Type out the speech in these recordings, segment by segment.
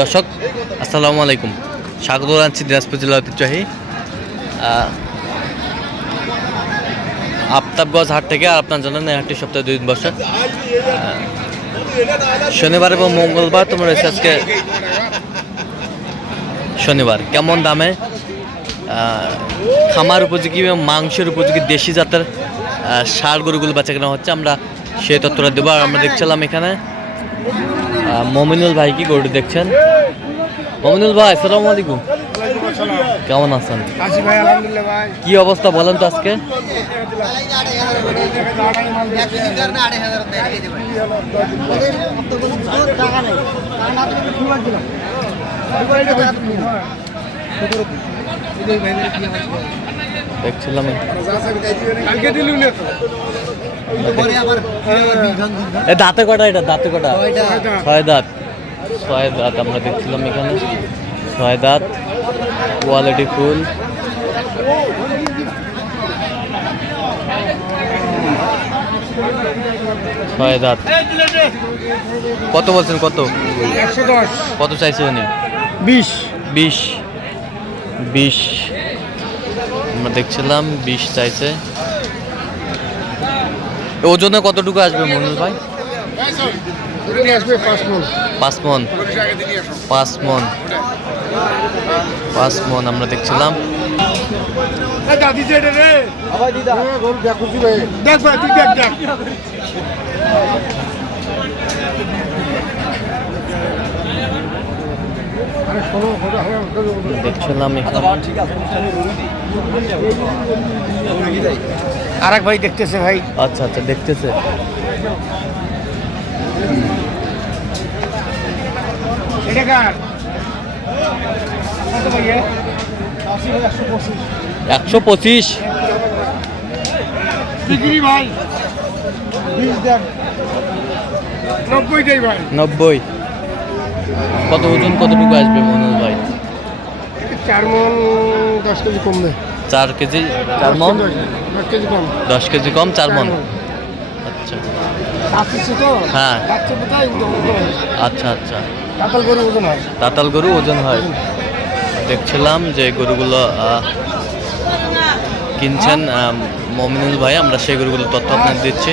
দর্শক, আসসালামু আলাইকুম। স্বাগত জানাচ্ছি দিনাজপুর জেলা ঐতিহ্যবাহী আফতাবগঞ্জ হাট থেকে আর আপনার জানেন এই হাটটি সপ্তাহে দুই দিন বসে শনিবার এবং মঙ্গলবার তোমার রয়েছে আজকে শনিবার। কেমন দামে খামার উপযোগী এবং মাংসের উপযোগী দেশি জাতের সার গরুগুলো বেচা কেনা হচ্ছে, আমরা সেই তথ্যটা দেবো। আর আমরা দেখছিলাম এখানে মমিনুল ভাই কি গরু দেখছেন? মমিনুল ভাই, আসসালামু আলাইকুম। কেমন আছেন? কি অবস্থা বলেন তো আজকে? দেখছিলাম। দাঁতে কটা এটা? দাঁতে কটা ছয় দাঁত। ছয় দাঁত। আমরা দেখছিলাম এখানে। ছয় দাঁত। Quality full. ছয় দাঁত। কত বলছেন কত? একশো দশ। কত চাইছে উনি? বিশ। বিশ। বিশ। আমরা দেখছিলাম বিশ চাইছে। ওজনে কতটুকু আসবে মনুল ভাই? পাঁচ মন। পাঁচ মন। পাঁচ মন পাঁচ মন আমরা দেখছিলাম। দাদি যে রে। ভাই দিদা। গরু দেখুছি ভাই দেখ ভাই তুই দেখ দেখ আরে শোনো কথা দেখছিলাম আর এক ভাই দেখতেছে ভাই। আচ্ছা আচ্ছা দেখতেছে। একশো পঁচিশ। ভাই। নব্বই। কত ওজন কতটুকু আসবে মনুল ভাই? চার মন দশ কেজি কমবে চার কেজি চার মন? দশ কেজি কম। দশ কেজি কম চার মন? আচ্ছা। হ্যাঁ। আচ্ছা আচ্ছা। কাতাল গরু ওজন হয়। তাতাল গরু ওজন হয়। দেখছিলাম যে গরুগুলো কিনছেন মমিনুল ভাই আমরা সেই গরুগুলো তথ্য আপনার দিচ্ছি।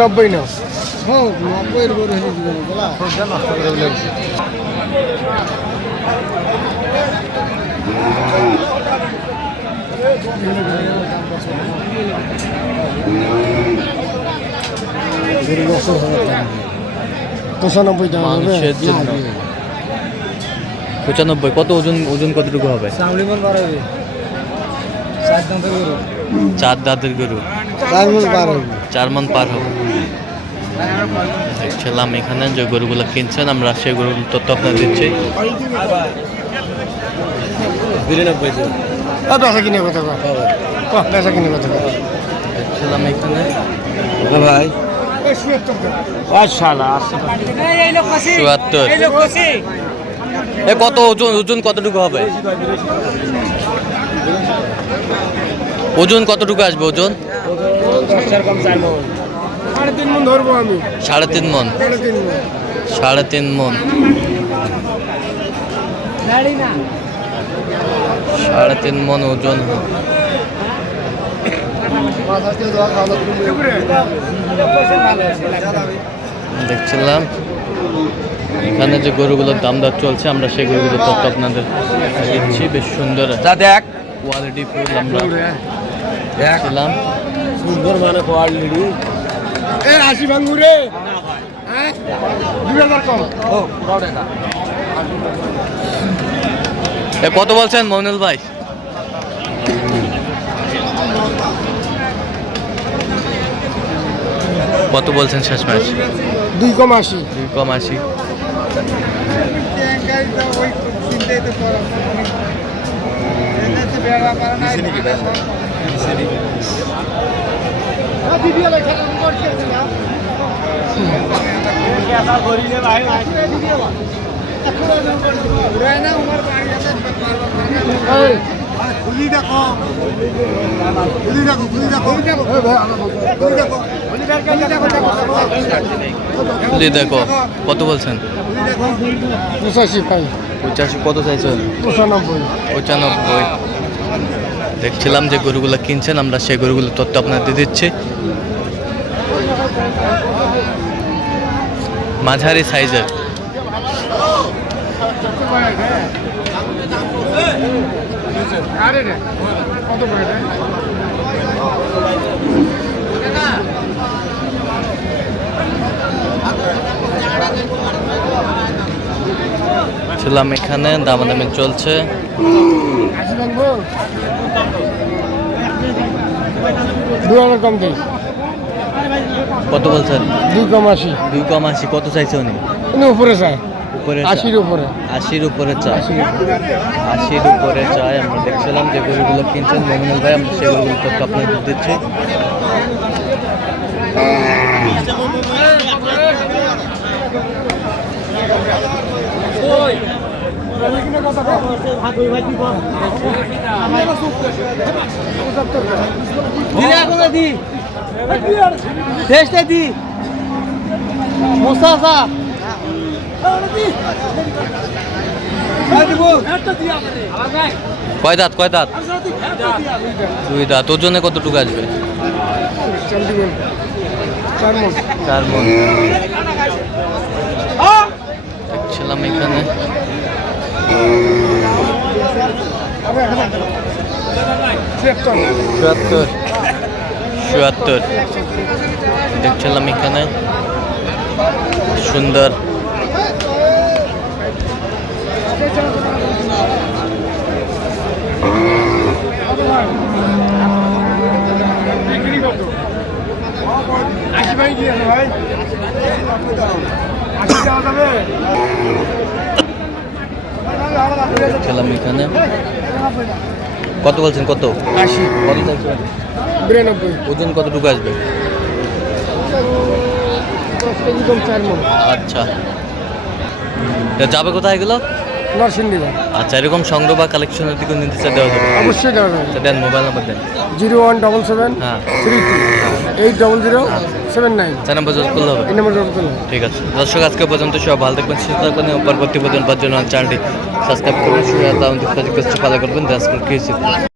নব্বই না হোক নব্বই গরু হয়ে যাবে পঁচানব্বই টাকা হবে। পঁচানব্বই। কত ওজন ওজন কতটুকু হবে? চার দাঁতের গরু। চার মন পার হবে। চার মন পার হবে। দেখছিলাম এখানে যে গরুগুলো কিনছেন আমরা সেই গরুগুলো তথ্য আপনার দিচ্ছি। দেখছিলাম এখানে। ভাই। চুয়াত্তর এ কত ওজন ওজন কতটুকু হবে? ওজন কতটুকু আসবে ওজন? সাড়ে তিন মন। ধরবো আমি সাড়ে তিন মন। সাড়ে তিন মন সাড়ে তিন ওজন দেখছিলাম। এখানে যে গরুগুলোর দাম দর চলছে আমরা সেই গরুগুলোর তথ্য আপনাদের দিচ্ছি। বেশ সুন্দর যা দেখ। কোয়ালিটি ফুল আমরা দেখছিলাম। সুন্দর মানে কোয়ালিটি। এ আশি ভাঙ্গু রে হ্যাঁ? দুই হাজার কম। ও এ কত বলছেন মমিনুল ভাই? কত বলছেন শেষ ম্যাচ? দুই কম আশি। দুই কম আশি। খুলি দেখো খুলি দেখো খুলি দেখো খুলি দেখো জি দেখো কত বলছেন? পঁচাশি পাই পঁচাশি কত চাইছেন? পঁচানব্বই। পঁচানব্বই। দেখছিলাম যে গরুগুলো কিনছেন আমরা সেই গরুগুলোর তথ্য আপনাদের দিচ্ছি। মাঝারি সাইজের। কত ছিলাম এখানে দামাদামি চলছে। কত বলছেন? দুই কম আশি। দুই কম আশি কত চাইছে উনি? উপরে চায়। উপরে আশির উপরে। আশির উপরে চায়। আশির উপরে। চায় আমরা দেখছিলাম যে গরুগুলো কিনছেন মমিনুল ভাই আমরা তথ্য আপনাদের দিচ্ছি দেশটা দি মুস্তাফা কয় দাঁত কয় দাঁত? দুই দাঁত। ওজনে কতটুকু আসবে? চার মন। চার মন। দেখছিলাম এখানে। চুয়াত্তর চুয়াত্তর দেখছিলাম এখানে। সুন্দর। আশি ভাই ভাই। আশি দেওয়া যাবে। দেখছিলাম এখানে। কত বলছেন কত? আশি। কত চাইছেন? বিরানব্বই। ওজন কতটুকু আসবে? আচ্ছা। যাবে কোথায় এগুলো? নরসিংদী আচ্ছা এরকম সংগ্রহ বা কালেকশনের দিকে নিতে দেওয়া যাবে অবশ্যই দেওয়া যাবে আচ্ছা, দেন মোবাইল নাম্বার দেন। জিরো ওয়ান ডবল সেভেন হ্যাঁ। Three eight double zero seven nine. চার নম্বর যোগ করলে হবে? এই নম্বর করলে ঠিক আছে। দর্শক আজকে পর্যন্ত সব ভালো থাকবেন সুস্থ থাকবেন পরবর্তী পর্যন্ত জন্য চ্যানেলটি সাবস্ক্রাইব করবেন করবেন দেশ কি